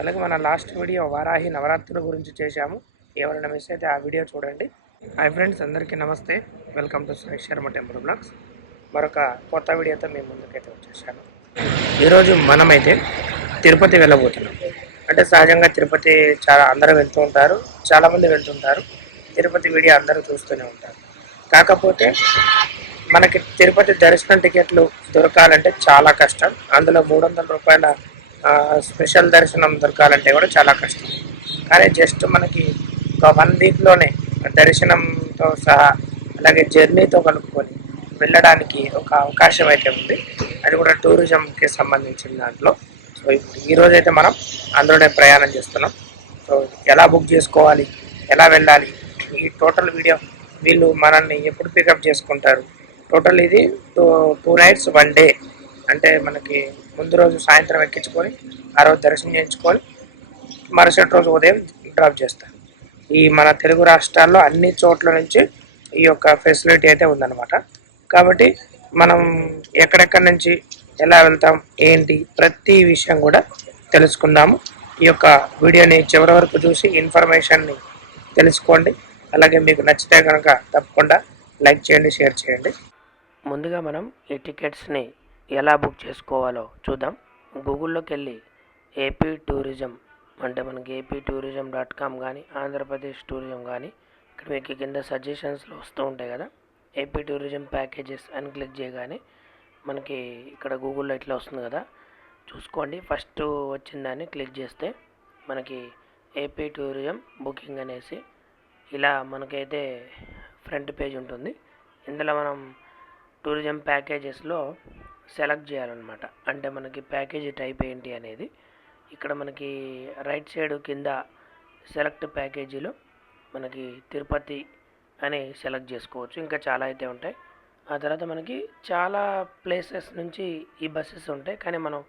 అలాగే మన last video Varahi నవరాత్రుల గురించి చేశాము. ఎవరైనా మిస్ అయితే ఆ వీడియో చూడండి. హాయ్ ఫ్రెండ్స్ అందరికీ నమస్తే. Welcome to Shri Sharma temple blogs మరొక కొత్త వీడియోతో మేము ముందుకైతే వచ్చేసాను. ఈరోజు మనమైతే తిరుపతి వెళ్ళబోతున్నాం. అంటే సహజంగా తిరుపతి చాలా అందరూ వెళ్తూ ఉంటారు చాలామంది వెళ్తుంటారు. తిరుపతి వీడియో అందరూ చూస్తూనే ఉంటారు. కాకపోతే మనకి తిరుపతి దర్శనం టికెట్లు దొరకాలంటే చాలా కష్టం. అందులో మూడు వందల రూపాయల స్పెషల్ దర్శనం దొరకాలంటే కూడా చాలా కష్టం. కానీ జస్ట్ మనకి ఒక వన్ వీక్లోనే దర్శనంతో సహా అలాగే జర్నీతో కలుపుకొని వెళ్ళడానికి ఒక అవకాశం అయితే ఉంది. అది కూడా టూరిజంకి సంబంధించిన దాంట్లో. సో ఇప్పుడు ఈరోజైతే అయితే మనం అందులోనే ప్రయాణం చేస్తున్నాం. సో ఎలా బుక్ చేసుకోవాలి? ఎలా వెళ్ళాలి? ఈ టోటల్ వీడియో వీళ్ళు మనల్ని ఎప్పుడు పికప్ చేసుకుంటారు? టోటల్ ఇది two two nights one day. అంటే మనకి ముందు రోజు సాయంత్రం ఎక్కించుకొని ఆ రోజు దర్శనం చేయించుకొని మరుసటి రోజు ఉదయం డ్రాప్ చేస్తారు ఈ మన తెలుగు రాష్ట్రాల్లో అన్ని చోట్ల నుంచి ఈ యొక్క ఫెసిలిటీ అయితే ఉందన్నమాట. కాబట్టి మనం ఎక్కడెక్కడి నుంచి ఎలా వెళ్తాం ఏంటి ప్రతి విషయం కూడా తెలుసుకుందాము. ఈ యొక్క వీడియోని చివరి వరకు చూసి ఇన్ఫర్మేషన్ని తెలుసుకోండి. అలాగే మీకు నచ్చితే కనుక తప్పకుండా లైక్ చేయండి షేర్ చేయండి. ముందుగా మనం ఈ టికెట్స్ని ఎలా బుక్ చేసుకోవాలో చూద్దాం. గూగుల్లోకి వెళ్ళి ఏపీ టూరిజం అంటే మనకి ఏపీ టూరిజం డాట్ కామ్ కానీ ఆంధ్రప్రదేశ్ టూరిజం కానీ ఇక్కడ మీకు కింద సజెషన్స్లో వస్తూ ఉంటాయి కదా. ఏపీ టూరిజం ప్యాకేజెస్ అని క్లిక్ చేయగానే మనకి ఇక్కడ గూగుల్లో ఇట్లా వస్తుంది కదా. చూసుకోండి. ఫస్ట్ వచ్చిన దాన్ని క్లిక్ చేస్తే మనకి ఏపీ టూరిజం బుకింగ్ అనేసి ఇలా మనకైతే ఫ్రంట్ పేజ్ ఉంటుంది. ఇందులో మనం టూరిజం ప్యాకేజెస్లో సెలెక్ట్ చేయాలన్నమాట. అంటే మనకి ప్యాకేజీ టైప్ ఏంటి అనేది. ఇక్కడ మనకి రైట్ సైడ్ కింద సెలెక్ట్ ప్యాకేజీలో మనకి తిరుపతి అని సెలెక్ట్ చేసుకోవచ్చు. ఇంకా చాలా అయితే ఉంటాయి. ఆ తర్వాత మనకి చాలా ప్లేసెస్ నుంచి ఈ బస్సెస్ ఉంటాయి. కానీ మనం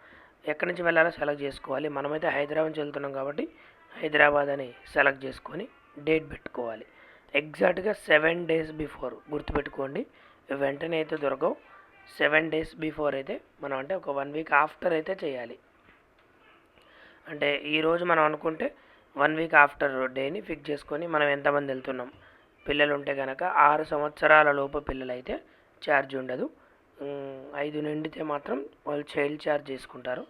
ఎక్కడి నుంచి వెళ్ళాలో సెలెక్ట్ చేసుకోవాలి. మనమైతే హైదరాబాద్ నుంచి వెళ్తున్నాం కాబట్టి హైదరాబాద్ అని సెలెక్ట్ చేసుకొని డేట్ పెట్టుకోవాలి. ఎగ్జాక్ట్గా సెవెన్ డేస్ బిఫోర్ గుర్తుపెట్టుకోండి. వెంటనే అయితే దొరకవు. సెవెన్ డేస్ బిఫోర్ అయితే మనం అంటే ఒక వన్ వీక్ ఆఫ్టర్ అయితే చేయాలి. అంటే ఈరోజు మనం అనుకుంటే వన్ వీక్ ఆఫ్టర్ డేని ఫిక్స్ చేసుకొని మనం ఎంతమంది వెళ్తున్నాం? పిల్లలు ఉంటే కనుక ఆరు సంవత్సరాల లోపు పిల్లలైతే ఛార్జ్ ఉండదు. ఐదు నిండితే మాత్రం వాళ్ళు చైల్డ్ ఛార్జ్ చేసుకుంటారు.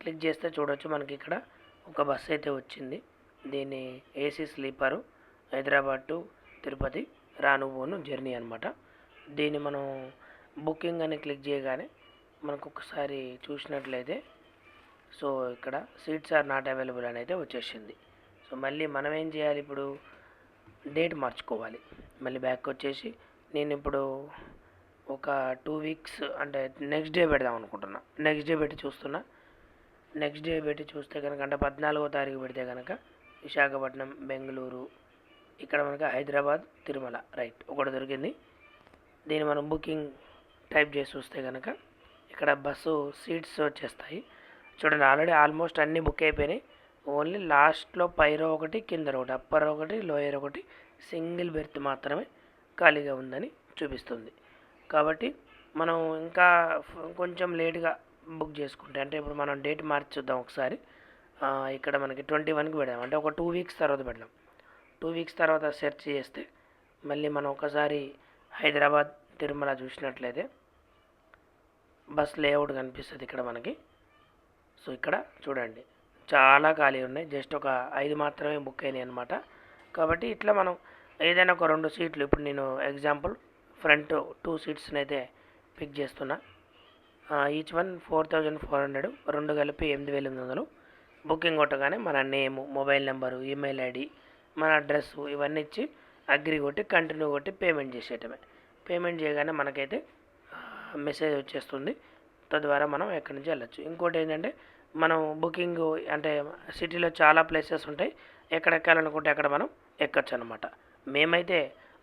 క్లిక్ చేస్తే చూడొచ్చు మనకి ఇక్కడ ఒక బస్సు అయితే వచ్చింది. దీన్ని AC sleeper Hyderabad to Tirupati రాను పోను జర్నీ అనమాట దీన్ని మనం బుకింగ్ అని క్లిక్ చేయగానే మనకు ఒకసారి చూసినట్లయితే సో ఇక్కడ సీట్స్ ఆర్ నాట్ అవైలబుల్ అని అయితే వచ్చేసింది. సో మళ్ళీ మనం ఏం చేయాలి ఇప్పుడు? డేట్ మార్చుకోవాలి. మళ్ళీ బ్యాక్ వచ్చేసి నేను ఇప్పుడు ఒక టూ వీక్స్ అంటే నెక్స్ట్ డే పెడదాం అనుకుంటున్నా. నెక్స్ట్ డే పెట్టి చూస్తున్నా. నెక్స్ట్ డే పెట్టి చూస్తే కనుక అంటే పద్నాలుగో తారీఖు పెడితే కనుక విశాఖపట్నం బెంగళూరు ఇక్కడ మనకి హైదరాబాద్ తిరుమల రైట్ ఒకటి దొరికింది. దీన్ని మనం బుకింగ్ టైప్ చేసి చూస్తే కనుక ఇక్కడ బస్సు సీట్స్ వచ్చేస్తాయి. చూడండి ఆల్రెడీ ఆల్మోస్ట్ అన్నీ బుక్ అయిపోయినాయి. ఓన్లీ లాస్ట్లో పైరో ఒకటి కింద ఒకటి అప్పర్ ఒకటి లోయర్ ఒకటి సింగిల్ బెర్త్ మాత్రమే ఖాళీగా ఉందని చూపిస్తుంది. కాబట్టి మనం ఇంకా కొంచెం లేట్గా బుక్ చేసుకుంటే అంటే ఇప్పుడు మనం డేట్ మార్చి చూద్దాం ఒకసారి. ఇక్కడ మనకి ట్వంటీ వన్కి పెడదాం. అంటే ఒక టూ వీక్స్ తర్వాత పెడదాం. టూ వీక్స్ తర్వాత సెర్చ్ చేస్తే మళ్ళీ మనం ఒకసారి హైదరాబాద్ తిరుమల చూసినట్లయితే బస్ లేఅవుట్ కనిపిస్తుంది ఇక్కడ మనకి. సో ఇక్కడ చూడండి చాలా ఖాళీ ఉన్నాయి. జస్ట్ ఒక ఐదు మాత్రమే బుక్ అయినాయి అనమాట కాబట్టి ఇట్లా మనం ఏదైనా ఒక రెండు సీట్లు ఇప్పుడు నేను ఎగ్జాంపుల్ ఫ్రంట్ టూ సీట్స్ని అయితే పిక్ చేస్తున్నా. Each one four thousand four hundred రెండు కలిపి ఎనిమిది వేల ఎనిమిది వందలు. బుకింగ్ కొట్టగానే మన name mobile number email ID మన అడ్రస్ ఇవన్నీ ఇచ్చి అగ్రి కొట్టి కంటిన్యూ కొట్టి పేమెంట్ చేసేయటమే. పేమెంట్ చేయగానే మనకైతే మెసేజ్ వచ్చేస్తుంది. తద్వారా మనం ఎక్కడి నుంచి వెళ్ళొచ్చు. ఇంకోటి ఏంటంటే మనం బుకింగ్ అంటే సిటీలో చాలా ప్లేసెస్ ఉంటాయి. ఎక్కడ ఎక్కాలనుకుంటే అక్కడ మనం ఎక్కచ్చు అనమాట మేమైతే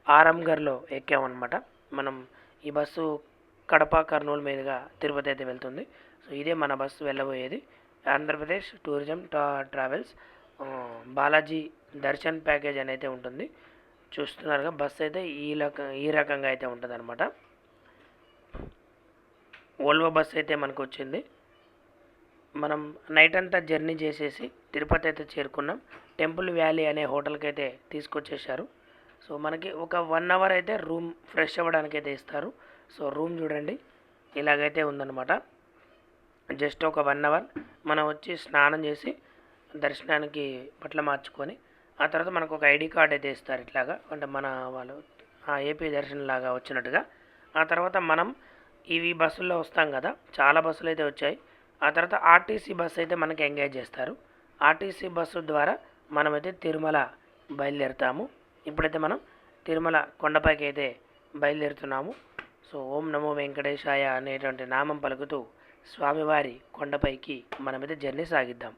ఆరంగర్లో ఎక్కామన్నమాట మనం ఈ బస్సు కడప కర్నూలు మీదుగా తిరుపతి అయితే వెళ్తుంది. సో ఇదే మన bus వెళ్ళబోయేది. Andhra Pradesh tourism travels Balaji darshan package అనేది ఉంటుంది. చూస్తున్నారుగా బస్సు అయితే ఈ రక ఈ రకంగా అయితే ఉంటుంది అనమాట ఓల్వో బస్ అయితే మనకు వచ్చింది మనం నైట్ అంతా జర్నీ చేసేసి తిరుపతి అయితే చేరుకున్నాం. టెంపుల్ వ్యాలీ అనే హోటల్కి అయితే తీసుకొచ్చేసారు సో మనకి ఒక వన్ అవర్ అయితే రూమ్ ఫ్రెష్ అవ్వడానికి అయితే ఇస్తారు. సో రూమ్ చూడండి. ఇలాగైతే ఉందన్నమాట. జస్ట్ ఒక వన్ అవర్ మనం వచ్చి స్నానం చేసి దర్శనానికి బట్టలు మార్చుకొని ఆ తర్వాత మనకు ఒక ఐడి కార్డ్ అయితే ఇస్తారు ఇట్లాగా. అంటే మన వాళ్ళు ఆ ఏపీ దర్శన్ లాగా వచ్చినట్టుగా. ఆ తర్వాత మనం ఇవి బస్సుల్లో వస్తాం కదా. చాలా బస్సులు అయితే వచ్చాయి. ఆ తర్వాత ఆర్టీసీ బస్సు అయితే మనకి ఎంగేజ్ చేస్తారు. ఆర్టీసీ బస్సు ద్వారా మనమైతే తిరుమల బయలుదేరుతాము. ఇప్పుడైతే మనం తిరుమల కొండపైకి అయితే బయలుదేరుతున్నాము. సో ఓం నమో వెంకటేశాయ అనేటువంటి నామం పలుకుతూ స్వామివారి కొండపైకి మనమైతే జర్నీ సాగిద్దాం.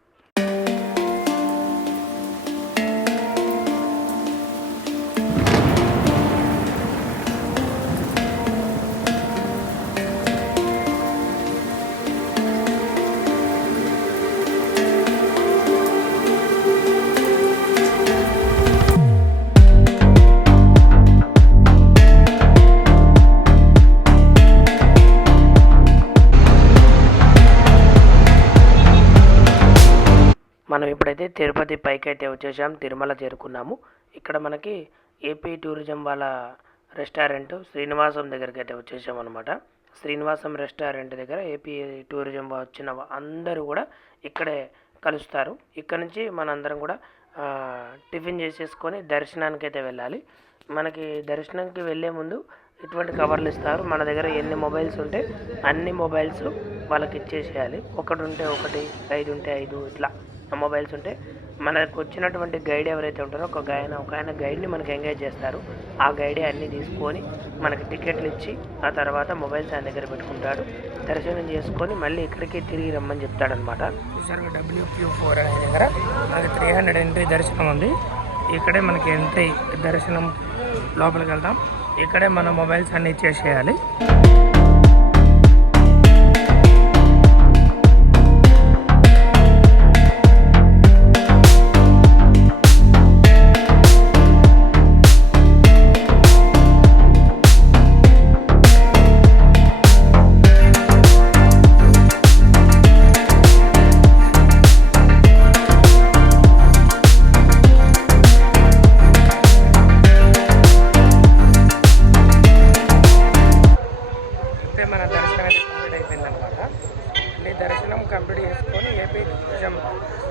ఇప్పుడైతే తిరుపతి పైకి అయితే వచ్చేసాం తిరుమల చేరుకున్నాము. ఇక్కడ మనకి ఏపీ టూరిజం వాళ్ళ రెస్టారెంట్ శ్రీనివాసం దగ్గరికి అయితే వచ్చేసాం అనమాట శ్రీనివాసం రెస్టారెంట్ దగ్గర ఏపీ టూరిజం వచ్చిన అందరూ కూడా ఇక్కడే కలుస్తారు. ఇక్కడ నుంచి మనందరం కూడా టిఫిన్ చేసేసుకొని దర్శనానికి అయితే వెళ్ళాలి. మనకి దర్శనంకి వెళ్ళే ముందు ఇటువంటి కవర్లు ఇస్తారు. మన దగ్గర ఎన్ని మొబైల్స్ ఉంటే అన్ని మొబైల్స్ వాళ్ళకి ఇచ్చేసేయాలి. ఒకటి ఉంటే ఒకటి ఐదు ఉంటే ఐదు ఇట్లా. మొబైల్స్ ఉంటే మనకు వచ్చినటువంటి గైడ్ ఎవరైతే ఉంటారో ఒక ఆయన ఒక ఆయన గైడ్ని మనకి ఎంగేజ్ చేస్తారు. ఆ గైడే అన్నీ తీసుకొని మనకి టికెట్లు ఇచ్చి ఆ తర్వాత మొబైల్స్ ఆయన దగ్గర పెట్టుకుంటాడు. దర్శనం చేసుకొని మళ్ళీ ఇక్కడికి తిరిగి రమ్మని చెప్తాడనమాట చూసారు డబ్ల్యూక్యూ ఫోర్ అనే దగ్గర. మనకి త్రీ హండ్రెడ్ ఎంట్రీ దర్శనం ఉంది. ఇక్కడే మనకి ఎంట్రీ దర్శనం లోపలికి వెళ్తాం ఇక్కడే మన మొబైల్స్ అన్నీ ఇచ్చేసేయాలి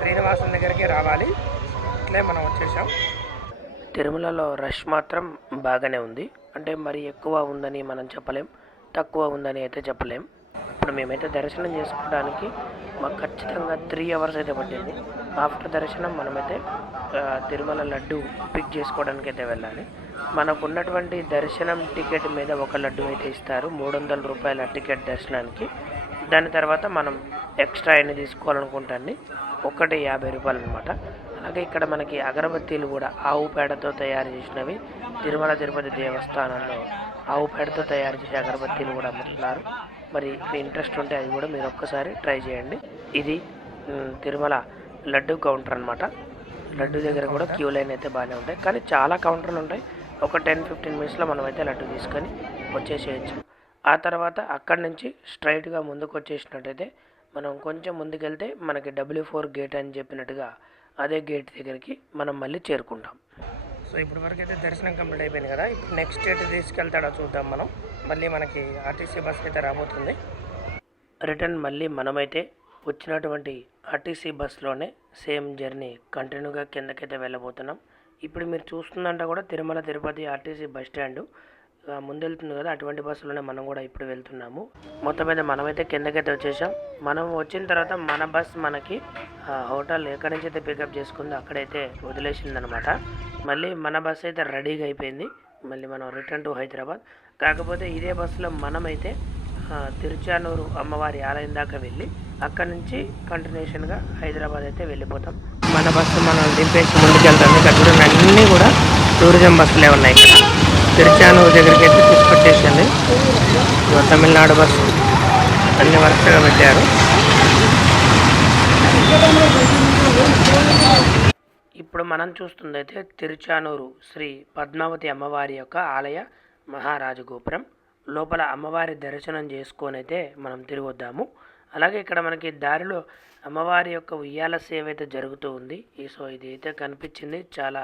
శ్రీనివాసుల దగ్గరికి రావాలి. ఇట్లే మనం వచ్చేసాం. తిరుమలలో రష్ మాత్రం బాగానే ఉంది. అంటే మరి ఎక్కువ ఉందని మనం చెప్పలేం. తక్కువ ఉందని అయితే చెప్పలేం. ఇప్పుడు మేమైతే దర్శనం చేసుకోవడానికి మాకు ఖచ్చితంగా త్రీ అవర్స్ అయితే పట్టింది. ఆఫ్టర్ దర్శనం మనమైతే తిరుమల లడ్డు పిక్ చేసుకోవడానికి అయితే వెళ్ళాలి. మనకు ఉన్నటువంటి దర్శనం టికెట్ మీద ఒక లడ్డు అయితే ఇస్తారు. మూడు వందల రూపాయల టికెట్ దర్శనానికి. దాని తర్వాత మనం ఎక్స్ట్రా ఎన్ని తీసుకోవాలనుకుంటాన్ని? ఒకటి యాభై రూపాయలు అనమాట అలాగే ఇక్కడ మనకి అగరబత్తీలు కూడా ఆవు పేడతో తయారు చేసినవి. తిరుమల తిరుపతి దేవస్థానంలో ఆవు పేడతో తయారు చేసే అగరబత్తీలు కూడా అమ్ముతున్నారు. మరి ఇంట్రెస్ట్ ఉంటే అది కూడా మీరు ఒక్కసారి ట్రై చేయండి. ఇది తిరుమల లడ్డు కౌంటర్ అనమాట లడ్డు దగ్గర కూడా క్యూ లైన్ అయితే బాగానే ఉంటాయి. కానీ చాలా కౌంటర్లు ఉంటాయి. ఒక టెన్ ఫిఫ్టీన్ మినిట్స్లో మనం అయితే లడ్డు తీసుకొని వచ్చేసేయచ్చు. ఆ తర్వాత అక్కడి నుంచి స్ట్రైట్గా ముందుకు వచ్చేసినట్టయితే మనం కొంచెం ముందుకెళ్తే మనకి డబ్ల్యూ ఫోర్ గేట్ అని చెప్పినట్టుగా అదే గేట్ దగ్గరికి మనం మళ్ళీ చేరుకుంటాం. సో ఇప్పటి వరకు అయితే దర్శనం కంప్లీట్ అయిపోయింది కదా. ఇప్పుడు నెక్స్ట్ ఎటు తీసుకెళ్తాడో చూద్దాం మనం. మళ్ళీ మనకి ఆర్టీసీ బస్ అయితే రాబోతుంది. రిటర్న్ మళ్ళీ మనమైతే వచ్చినటువంటి ఆర్టీసీ బస్లోనే సేమ్ జర్నీ కంటిన్యూగా కిందకైతే వెళ్ళబోతున్నాం. ఇప్పుడు మీరు చూస్తుందంటే కూడా Tirumala Tirupati RTC bus stand. ముందెళ్తుంది కదా అటువంటి బస్సులోనే మనం కూడా ఇప్పుడు వెళ్తున్నాము. మొత్తం మీద మనమైతే కిందకైతే వచ్చేసాం. మనం వచ్చిన తర్వాత మన బస్ మనకి హోటల్ ఎక్కడి నుంచి అయితే పికప్ చేసుకుందో అక్కడైతే వదిలేసిందనమాట. మళ్ళీ మన బస్ అయితే రెడీగా అయిపోయింది. మళ్ళీ మనం రిటర్న్ టు హైదరాబాద్. కాకపోతే ఇదే బస్సులో మనమైతే తిరుచానూరు అమ్మవారి ఆలయం దాకా వెళ్ళి అక్కడ నుంచి కంటిన్యూషన్గా హైదరాబాద్ అయితే వెళ్ళిపోతాం. మన బస్సు మనం దింపేసి ముందుకెళ్తాం. ఇక్కడ చూడండి అన్నీ కూడా టూరిజం బస్సులే ఉన్నాయి ఇక్కడ. తిరుచానూరు దగ్గరికి అయితే తీసుకొచ్చేసింది. తమిళనాడు బస్సు అన్ని వరుసగా పెట్టారు. ఇప్పుడు మనం చూస్తుంది అయితే తిరుచానూరు శ్రీ పద్మావతి అమ్మవారి యొక్క ఆలయ మహారాజు గోపురం లోపల అమ్మవారి దర్శనం చేసుకొని అయితే మనం తిరిగి వద్దాము అలాగే ఇక్కడ మనకి దారిలో అమ్మవారి యొక్క ఉయ్యాల సేవ అయితే జరుగుతూ ఉంది. ఈ సో ఇది అయితే కనిపించింది. చాలా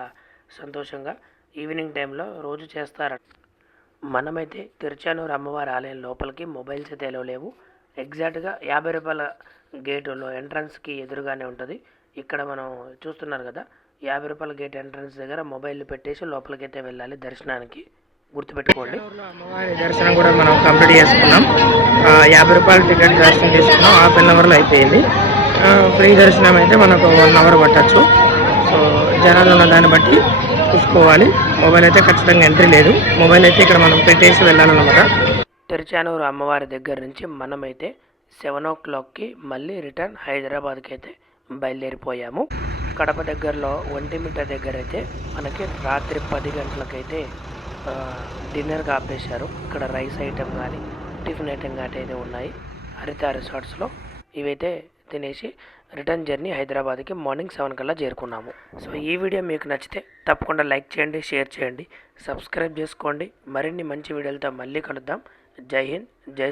సంతోషంగా. ఈవినింగ్ టైంలో రోజు చేస్తారు మనమైతే తిరుచానూరు అమ్మవారి ఆలయం లోపలికి మొబైల్స్ అయితే లేవు. ఎగ్జాక్ట్గా యాభై రూపాయల గేటులో ఎంట్రన్స్కి ఎదురుగానే ఉంటుంది. ఇక్కడ మనం చూస్తున్నారు కదా యాభై రూపాయల గేట్ ఎంట్రన్స్ దగ్గర మొబైల్ పెట్టేసి లోపలికి అయితే వెళ్ళాలి దర్శనానికి. గుర్తుపెట్టుకోండి. అమ్మవారి దర్శనం కూడా మనం కంప్లీట్ చేసుకున్నాం. యాభై రూపాయల టికెట్ దర్శనం చేసుకున్నాం. హాఫ్ అన్ అవర్లో అయిపోయింది. ఫ్రీ దర్శనం అయితే మనకు వన్ అవర్ పట్టచ్చు. సో జనాలు ఉన్న దాన్ని బట్టి చూసుకోవాలి. మొబైల్ అయితే ఖచ్చితంగా ఎంట్రీ లేదు. మొబైల్ అయితే ఇక్కడ మనం పెట్టేసి వెళ్ళాలన్నమాట. తిరుచానూరు అమ్మవారి దగ్గర నుంచి మనమైతే సెవెన్ ఓ క్లాక్కి మళ్ళీ రిటర్న్ హైదరాబాద్కి అయితే బయలుదేరిపోయాము. కడప దగ్గరలో ఒంటిమిట్ట దగ్గర అయితే మనకి రాత్రి పది గంటలకైతే డిన్నర్గా ఆపేశారు. ఇక్కడ రైస్ ఐటెం కానీ టిఫిన్ ఐటెం కానీ అయితే ఉన్నాయి. హరిత రిసార్ట్స్లో ఇవైతే తినేసి రిటర్న్ జర్నీ హైదరాబాద్కి మార్నింగ్ సెవెన్ కల్లా చేరుకున్నాము. సో ఈ వీడియో మీకు నచ్చితే తప్పకుండా లైక్ చేయండి షేర్ చేయండి సబ్స్క్రైబ్ చేసుకోండి. మరిన్ని మంచి వీడియోలతో మళ్ళీ కలుద్దాం. జై హింద్ జై